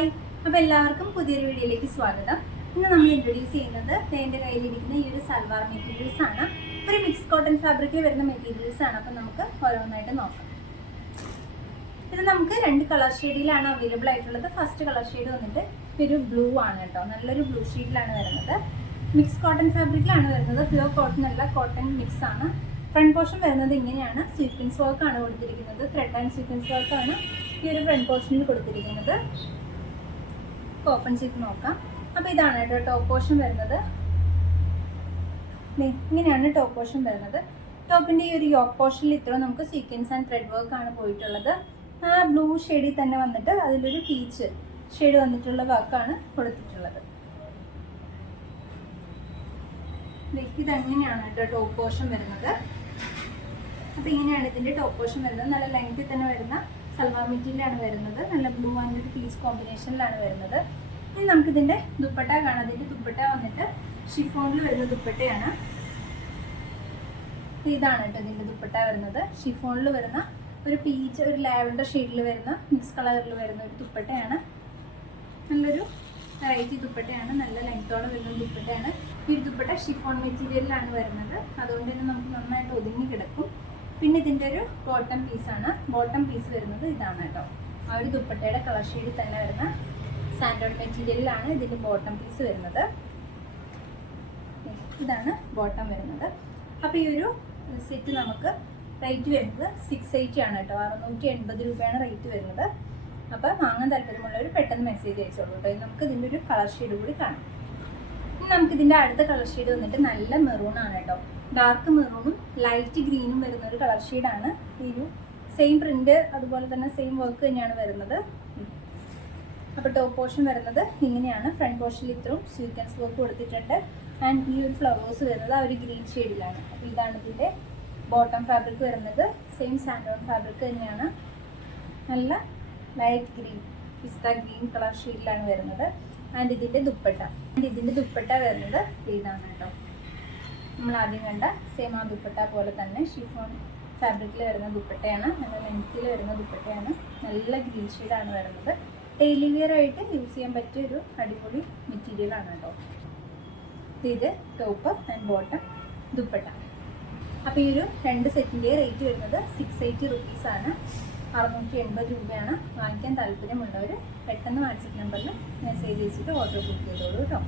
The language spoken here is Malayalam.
ഹായ്. അപ്പോൾ എല്ലാവർക്കും പുതിയൊരു വീഡിയോയിലേക്ക് സ്വാഗതം. ഇന്ന് നമ്മൾ ഇൻട്രൊഡ്യൂസ് ചെയ്യുന്നത് എന്റെ കയ്യിലിരിക്കുന്ന ഈ ഒരു സൽവാർ മെറ്റീരിയൽസ് ആണ്. ഒരു മിക്സ് കോട്ടൺ ഫാബ്രിക്കിൽ വരുന്ന മെറ്റീരിയൽസ് ആണ്. അപ്പോൾ നമുക്ക് ഓരോന്നായിട്ട് നോക്കാം. ഇത് നമുക്ക് രണ്ട് കളർ ഷെയ്ഡിലാണ് അവൈലബിൾ ആയിട്ടുള്ളത്. ഫസ്റ്റ് കളർ ഷെയ്ഡ് വന്നിട്ട് ഒരു ബ്ലൂ ആണ് കേട്ടോ. നല്ലൊരു ബ്ലൂ ഷെയ്ഡിലാണ് വരുന്നത്. മിക്സ് കോട്ടൺ ഫാബ്രിക്കിലാണ് വരുന്നത്. പ്യുവർ കോട്ടൺ അല്ല കോട്ടൺ മിക്സ് ആണ്. ഫ്രണ്ട് പോർഷൻ വരുന്നത് ഇങ്ങനെയാണ്. സ്വീക്വൻസ് വർക്ക് ആണ് കൊടുത്തിരിക്കുന്നത്. ത്രെഡ് ആൻഡ് സ്വീക്വൻസ് വർക്ക് ആണ് ഈ ഒരു ഫ്രണ്ട് പോർഷനിൽ കൊടുത്തിരിക്കുന്നത്. ഓപ്പൺ ചെയ്ത് നോക്കാം. അപ്പോൾ ഇതാണ് കേട്ടോ ടോപ്പ് പോർഷൻ വരുന്നത്. ഇങ്ങനെയാണ് ടോപ്പ് പോർഷൻ വരുന്നത്. ടോപ്പിന്റെ ഈ ഒരു യോക്ക് പോർഷനിൽ ഇത്രയും നമുക്ക് സീക്വൻസ് ആൻഡ് ത്രെഡ് വർക്ക് ആണ് പോയിട്ടുള്ളത്. ആ ബ്ലൂ ഷെയ്ഡിൽ തന്നെ വന്നിട്ട് അതിലൊരു പീച്ച് ഷെയ്ഡ് വന്നിട്ടുള്ള വർക്കാണ് കൊടുത്തിട്ടുള്ളത്. ഇതങ്ങനെയാണ് കേട്ടോ ടോപ്പ് പോർഷൻ വരുന്നത്. അപ്പോൾ ഇങ്ങനെയാണ് ഇതിന്റെ ടോപ്പ് പോർഷൻ വരുന്നത്. നല്ല ലെങ്ത്തിൽ തന്നെ വരുന്ന സൽവാർ മെറ്റീരിയലാണ് വരുന്നത്. നല്ല ബ്ലൂ ആൻഡ് ഒരു പീസ് കോമ്പിനേഷനിലാണ് വരുന്നത്. ഇനി നമുക്ക് ഇതിന്റെ ദുപ്പട്ട കാണാം. ഇതിന്റെ ദുപ്പട്ട വന്നിട്ട് ഷിഫോണിൽ വരുന്ന ദുപ്പട്ടയാണ്. ഇതാണ് കേട്ടോ ഇതിന്റെ ദുപ്പട്ട വരുന്നത്. ഷിഫോണിൽ വരുന്ന ഒരു പീച്ച് ഒരു ലാവൻഡർ ഷെയ്ഡിൽ വരുന്ന മിക്സ് കളറിൽ വരുന്ന ഒരു ദുപ്പട്ടയാണ്. നല്ലൊരു വെറൈറ്റി ദുപ്പട്ടയാണ്. നല്ല ലെങ്ത്തോടെ വരുന്ന ദുപ്പട്ടയാണ്. ഈ ദുപ്പട്ട ഷിഫോൺ മെറ്റീരിയലിലാണ് വരുന്നത്. അതുകൊണ്ട് തന്നെ നമുക്ക് നന്നായിട്ട് ഒതുങ്ങി കിടക്കും. പിന്നെ ഇതിന്റെ ഒരു ബോട്ടം ആണ്. ബോട്ടം പീസ് വരുന്നത് ഇതാണ് കേട്ടോ. ആ ഒരു ദുപ്പട്ടയുടെ കളർ ഷെയ്ഡിൽ തന്നെ വരുന്ന സാൻഡോൺ മെറ്റീരിയലിലാണ് ഇതിന്റെ ബോട്ടം പീസ് വരുന്നത്. ഇതാണ് ബോട്ടം വരുന്നത്. അപ്പോൾ ഈ ഒരു സെറ്റ് നമുക്ക് റേറ്റ് വരുന്നത് സിക്സ് എയ്റ്റി ആണ് കേട്ടോ. അറുന്നൂറ്റി എൺപത് രൂപയാണ് റേറ്റ് വരുന്നത്. അപ്പോൾ വാങ്ങാൻ താല്പര്യമുള്ളവർ പെട്ടെന്ന് മെസ്സേജ് അയച്ചോളൂ കേട്ടോ. നമുക്ക് ഇതിന്റെ ഒരു കളർ ഷെയ്ഡ് കൂടി കാണാം. നമുക്ക് ഇതിന്റെ അടുത്ത കളർ ഷെയ്ഡ് വന്നിട്ട് നല്ല മെറൂൺ ആണ് കേട്ടോ ഡാർക്ക് മെറൂണും ലൈറ്റ് ഗ്രീനും വരുന്ന ഒരു കളർ ഷെയ്ഡാണ് ഈ സെയിം പ്രിന്റ് അതുപോലെ തന്നെ സെയിം വർക്ക് തന്നെയാണ് വരുന്നത്. അപ്പോൾ ടോപ്പ് പോർഷൻ വരുന്നത് ഇങ്ങനെയാണ്. ഫ്രണ്ട് പോർഷനിൽ ഇത്രയും സ്വീക്വൻസ് വർക്ക് കൊടുത്തിട്ടുണ്ട്. ആൻഡ് ഈ ഒരു ഫ്ലവേഴ്സ് വരുന്നത് ആ ഒരു ഗ്രീൻ ഷെയ്ഡിലാണ് ഇതാണ് ഇതിന്റെ ബോട്ടം ഫാബ്രിക് വരുന്നത്. സെയിം സാൻഡോൺ ഫാബ്രിക് തന്നെയാണ്. നല്ല ലൈറ്റ് ഗ്രീൻ പിസ്ത ഗ്രീൻ കളർ ഷെയ്ഡിലാണ് വരുന്നത്. ആൻഡ് ഇതിന്റെ ദുപ്പട്ട. ആൻഡ് ഇതിന്റെ ദുപ്പട്ട വരുന്നത് ഇതാണ് കേട്ടോ. നമ്മൾ ആദ്യം കണ്ട സെയിം ആ ദുപ്പട്ട പോലെ തന്നെ ഷിഫോൺ ഫാബ്രിക്കിൽ വരുന്ന ദുപ്പട്ടയാണ്. നല്ല ലെങ്ത്തിൽ വരുന്ന ദുപ്പട്ടയാണ്. നല്ല ഗ്രീൻ ഷെയ്ഡാണ് വരുന്നത്. ഡെയിലി വെയർ ആയിട്ട് യൂസ് ചെയ്യാൻ പറ്റിയ ഒരു അടിപൊളി മെറ്റീരിയൽ ആണ് കേട്ടോ. ഇത് ടോപ്പ് ആൻഡ് ബോട്ടം ദുപ്പട്ട. അപ്പോൾ ഈ ഒരു രണ്ട് സെറ്റിന്റെ റേറ്റ് വരുന്നത് സിക്സ് എയ്റ്റി റുപ്പീസ് ആണ്. അറുന്നൂറ്റി എൺപത് രൂപയാണ് വാങ്ങിക്കാൻ താല്പര്യമുള്ളവർ പെട്ടെന്ന് വാട്സപ്പ് നമ്പറിൽ മെസ്സേജ് അയച്ചിട്ട് ഓർഡർ ബുക്ക് ചെയ്തോളൂ കേട്ടോ.